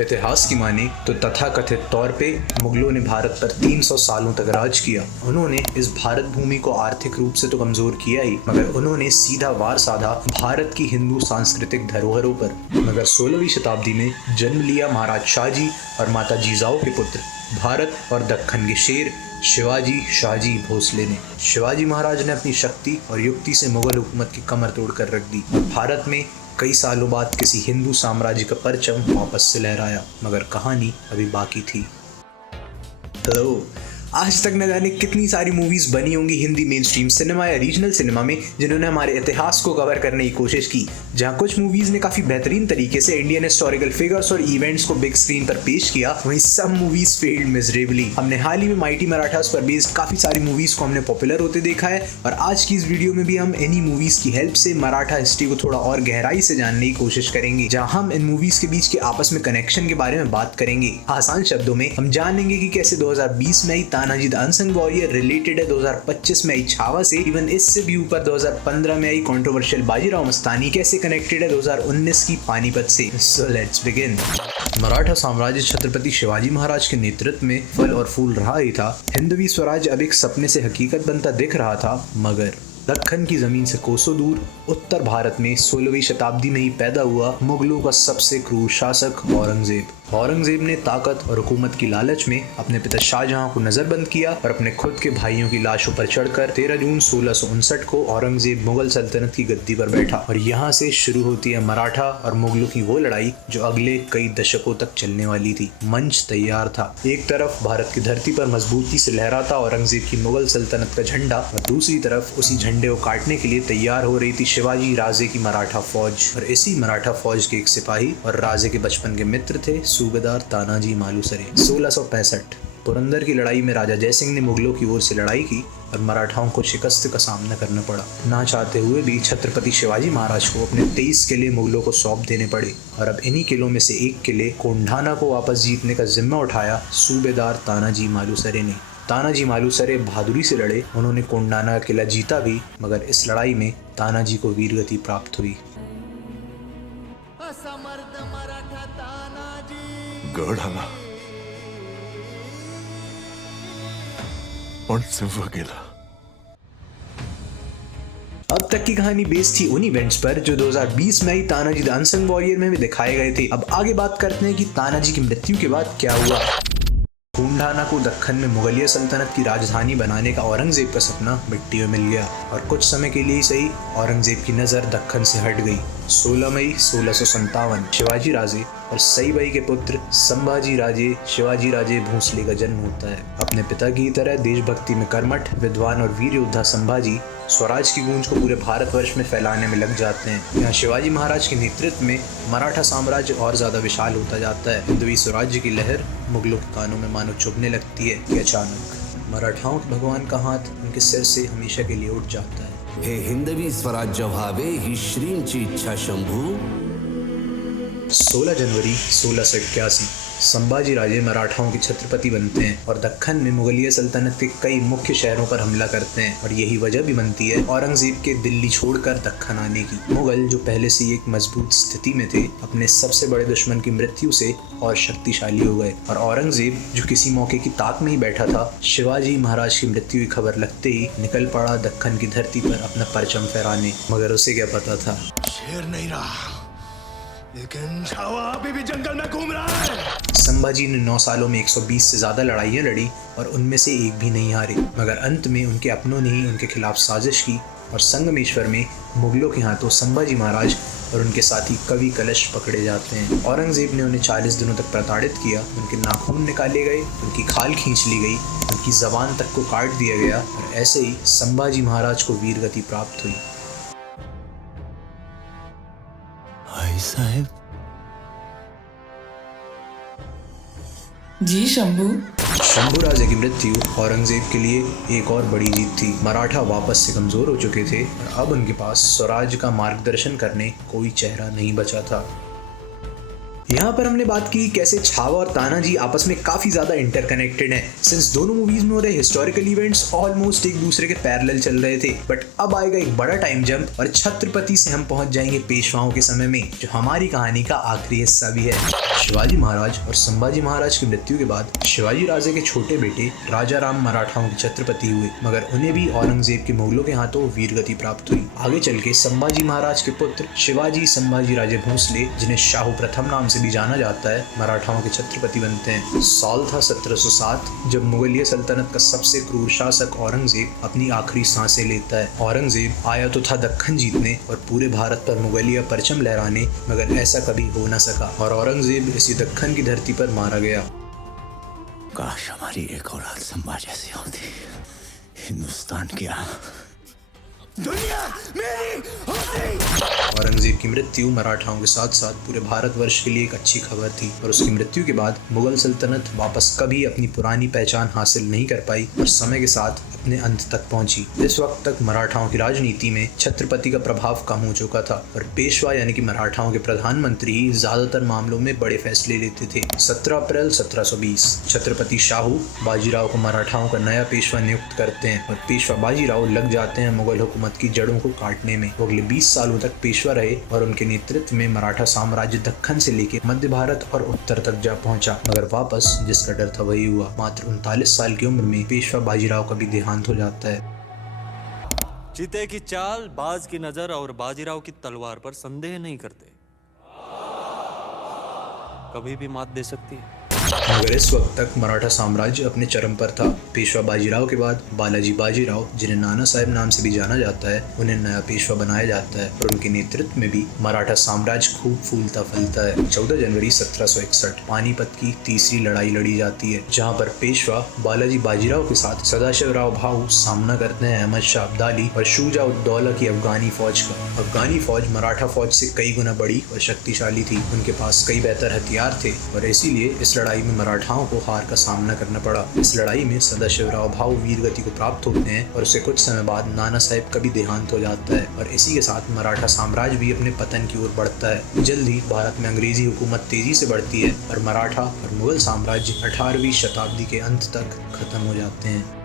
इतिहास की माने तो तथाकथित तौर पे मुगलों ने भारत पर 300 सालों तक राज किया। उन्होंने इस भारत भूमि को आर्थिक रूप से तो कमजोर किया ही, मगर उन्होंने सीधा वार साधा भारत की हिंदू सांस्कृतिक धरोहरों पर। मगर 16वीं शताब्दी में जन्म लिया महाराज शाहजी और माता जीजाऊ के पुत्र, भारत और दक्खन के शेर शिवाजी शाहजी भोसले ने। शिवाजी महाराज ने अपनी शक्ति और युक्ति से मुगल हुकूमत की कमर तोड़ कर रख दी और भारत में कई सालों बाद किसी हिंदू साम्राज्य का परचम वापस से लहराया। मगर कहानी अभी बाकी थी। हेलो, आज तक न जाने कितनी सारी मूवीज बनी होंगी हिंदी मेन स्ट्रीम सिनेमा या रीजनल सिनेमा में, जिन्होंने हमारे इतिहास को कवर करने की कोशिश की। जहां कुछ मूवीज ने काफी बेहतरीन तरीके से इंडियन हिस्टोरिकल फिगर्स और इवेंट्स को बिग स्क्रीन पर पेश किया, वहीं सब मूवीज फेल्ड मिजरेबली। हमने हाल ही में माइटी मराठास पर बेस्ड काफी सारी मूवीज को हमने पॉपुलर होते देखा है, और आज की इस वीडियो में भी हम इन्हीं मूवीज की हेल्प से मराठा हिस्ट्री को थोड़ा और गहराई से जानने की कोशिश करेंगे, जहाँ हम इन मूवीज के बीच के आपस में कनेक्शन के बारे में बात करेंगे। आसान शब्दों में हम जानेंगे कि कैसे 2020 में आई Tanaji the unsung warrior related है 2025 में आई छावा से, इवन इससे भी ऊपर 2015 में आई कंट्रोवर्शियल बाजीराव मस्तानी कैसे कनेक्टेड है 2019 की पानीपत से। So let's begin. मराठा साम्राज्य छत्रपति शिवाजी महाराज के नेतृत्व में फल और फूल रहा ही था। हिंदवी स्वराज अब एक सपने से हकीकत बनता दिख रहा था, मगर दक्खन की जमीन से कोसों दूर उत्तर भारत में 16वीं शताब्दी में ही पैदा हुआ मुगलों का सबसे क्रूर शासक औरंगजेब। औरंगजेब ने ताकत और हुकूमत की लालच में अपने पिता शाहजहां को नजरबंद किया और अपने खुद के भाइयों की लाशों पर चढ़कर 13 जून 1659 को औरंगजेब मुगल सल्तनत की गद्दी पर बैठा। और यहाँ से शुरू होती है मराठा और मुगलों की वो लड़ाई जो अगले कई दशकों तक चलने वाली थी। मंच तैयार था। एक तरफ भारत की धरती पर मजबूती से लहराता औरंगजेब की मुगल सल्तनत का झंडा, और दूसरी तरफ उसी झंडे को काटने के लिए तैयार हो रही थी शिवाजी राजे की मराठा फौज। और इसी मराठा फौज के एक सिपाही और राजे के बचपन के मित्र थे सूबेदार तानाजी मालुसरे। 1665 पुरंदर की लड़ाई में राजा जयसिंह ने मुगलों की ओर से लड़ाई की और मराठाओं को शिकस्त का सामना करना पड़ा। ना चाहते हुए भी छत्रपति शिवाजी महाराज को अपने 23 किले मुगलों को सौंप देने पड़े, और अब इन्हीं किलों में से एक किले कोंढाना को वापस जीतने का जिम्मा उठाया सूबेदार तानाजी मालुसरे ने। तानाजी मालुसरे बहादुरी से लड़े। उन्होंने कोंढाना का किला जीता भी, मगर इस लड़ाई में तानाजी को वीरगति प्राप्त हुई। गढ़ आला पण सिंह गेला। अब तक की कहानी बेस्ड थी उन इवेंट्स पर जो 2020 में आई तानाजी द अनसंग वॉरियर में भी दिखाए गए थे। अब आगे बात करते हैं कि तानाजी की मृत्यु के बाद क्या हुआ। कोंढाना को दक्खन में मुगलिया सल्तनत की राजधानी बनाने का औरंगजेब का सपना मिट्टी में मिल गया, और कुछ समय के लिए ही सही औरंगजेब की नजर दक्खन से हट गई। 16 मई 1657 शिवाजी राजे और सईबाई के पुत्र संभाजी राजे शिवाजी राजे भोसले का जन्म होता है। अपने पिता की तरह देशभक्ति में कर्मठ, विद्वान और वीर योद्धा संभाजी स्वराज की गूंज को पूरे भारतवर्ष में फैलाने में लग जाते हैं। यहाँ शिवाजी महाराज के नेतृत्व में मराठा साम्राज्य और ज्यादा विशाल होता जाता है। हिंदवी स्वराज्य की लहर मुगलों के कानों में मानो चुभने लगती है कि अचानक मराठाओं के भगवान का हाथ उनके सिर से हमेशा के लिए उठ जाता है। हे हिंदवी स्वराज्य व्हावे ही श्रींची इच्छा शंभू। 16 जनवरी 1681 संभाजी राजे मराठाओं के छत्रपति बनते हैं और दक्खन में मुगलिया सल्तनत के कई मुख्य शहरों पर हमला करते हैं, और यही वजह भी बनती है औरंगजेब के दिल्ली छोड़कर दक्खन आने की। मुगल जो पहले से ही एक मजबूत स्थिति में थे, अपने सबसे बड़े दुश्मन की मृत्यु से और शक्तिशाली हो गए, और औरंगजेब जो किसी मौके की ताक में ही बैठा था, शिवाजी महाराज की मृत्यु की खबर लगते ही निकल पड़ा दक्खन की धरती पर अपना परचम फहराने। मगर उसे क्या पता था, शेर नहीं रहा, लेकिन छावा अभी भी जंगल में घूम रहा है। संभाजी ने 9 सालों में 120 से ज्यादा लड़ाइयां लड़ी और उनमें से एक भी नहीं हारे, मगर अंत में उनके अपनों ने ही उनके खिलाफ साजिश की और संगमेश्वर में मुगलों के हाथों संभाजी महाराज और उनके साथी कवि कलश पकड़े जाते हैं। औरंगजेब ने उन्हें 40 दिनों तक प्रताड़ित किया। उनके नाखून निकाले गए, उनकी खाल खींच ली गई, उनकी जबान तक को काट दिया गया, और ऐसे ही संभाजी महाराज को वीरगति प्राप्त हुई। भाई साहब जी शंभू। शंभू राजे की मृत्यु औरंगजेब के लिए एक और बड़ी जीत थी। मराठा वापस से कमजोर हो चुके थे और अब उनके पास स्वराज का मार्गदर्शन करने कोई चेहरा नहीं बचा था। यहाँ पर हमने बात की कैसे छावा और तानाजी आपस में काफी ज्यादा इंटरकनेक्टेड हैं, सिंस दोनों मूवीज में हो रहे हिस्टोरिकल इवेंट्स ऑलमोस्ट एक दूसरे के पैरेलल चल रहे थे। बट अब आएगा एक बड़ा टाइम जंप और छत्रपति से हम पहुंच जाएंगे पेशवाओं के समय में, जो हमारी कहानी का आखिरी हिस्सा भी है। शिवाजी महाराज और संभाजी महाराज की मृत्यु के बाद शिवाजी राजे के छोटे बेटे राजा राम मराठाओं के छत्रपति हुए, मगर उन्हें भी औरंगजेब के मुगलों के हाथों वीरगति प्राप्त हुई। आगे चल के संभाजी महाराज के पुत्र शिवाजी संभाजी राजे भोसले, जिन्हें शाहू प्रथम नाम से भी जाना जाता है, मराठाओं के छत्रपति बनते हैं। साल था 1707 जब मुगलिया सल्तनत का सबसे क्रूर शासक औरंगजेब अपनी आखिरी सांसें लेता है। औरंगजेब आया तो था दक्खन जीतने और पूरे भारत पर मुगलिया परचम लहराने, मगर ऐसा कभी हो न सका और औरंगजेब इसी दक्खन की धरती पर मारा गया। काश हमारी एक औलाद संभा जैसी होती। हिंदुस्तान क्या दुनिया मेरी होती। औरंगजेब की मृत्यु मराठाओं के साथ साथ पूरे भारतवर्ष के लिए एक अच्छी खबर थी और उसकी मृत्यु के बाद मुगल सल्तनत वापस कभी अपनी पुरानी पहचान हासिल नहीं कर पाई और समय के साथ अपने अंत तक पहुंची। इस वक्त तक मराठाओं की राजनीति में छत्रपति का प्रभाव कम हो चुका था और पेशवा यानी कि मराठाओं के प्रधानमंत्री ही ज्यादातर मामलों में बड़े फैसले लेते थे। 17 अप्रैल 1720 छत्रपति शाहू बाजीराव को मराठाओं का नया पेशवा नियुक्त करते हैं और पेशवा बाजीराव लग जाते हैं मुगल हुकूमत की जड़ों को काटने में। वो अगले 20 सालों तक पेशवा रहे और उनके नेतृत्व में मराठा साम्राज्य दक्खन से लेकर मध्य भारत और उत्तर तक जा पहुंचा, मगर वापस जिसका डर था वही हुआ। मात्र 39 साल की उम्र में पेशवा बाजीराव का भी देहांत हो जाता है। चीते की चाल, बाज की नजर और बाजीराव की तलवार पर संदेह नहीं करते, कभी भी मात दे सकती है। मगर इस वक्त तक मराठा साम्राज्य अपने चरम पर था। पेशवा बाजीराव के बाद बालाजी बाजीराव, जिन्हें नाना साहेब नाम से भी जाना जाता है, उन्हें नया पेशवा बनाया जाता है और उनके नेतृत्व में भी मराठा साम्राज्य खूब फूलता फलता है। 14 जनवरी 1761 पानीपत की तीसरी लड़ाई लड़ी जाती है, जहां पर पेशवा बालाजी बाजीराव के साथ सदाशिवराव भाऊ सामना करते हैं अहमद शाह अब्दाली और शुजा उद्दौला की अफगानी फौज का। अफगानी फौज मराठा फौज से कई गुना बड़ी और शक्तिशाली थी, उनके पास कई बेहतर हथियार थे और इसीलिए इस लड़ाई में मराठाओं को हार का सामना करना पड़ा। इस लड़ाई में सदाशिवराव भाऊ वीरगति को प्राप्त होते हैं और उसके कुछ समय बाद नाना साहेब का भी देहांत हो जाता है और इसी के साथ मराठा साम्राज्य भी अपने पतन की ओर बढ़ता है। जल्द ही भारत में अंग्रेजी हुकूमत तेजी से बढ़ती है और मराठा और मुगल साम्राज्य 18वीं शताब्दी के अंत तक खत्म हो जाते हैं।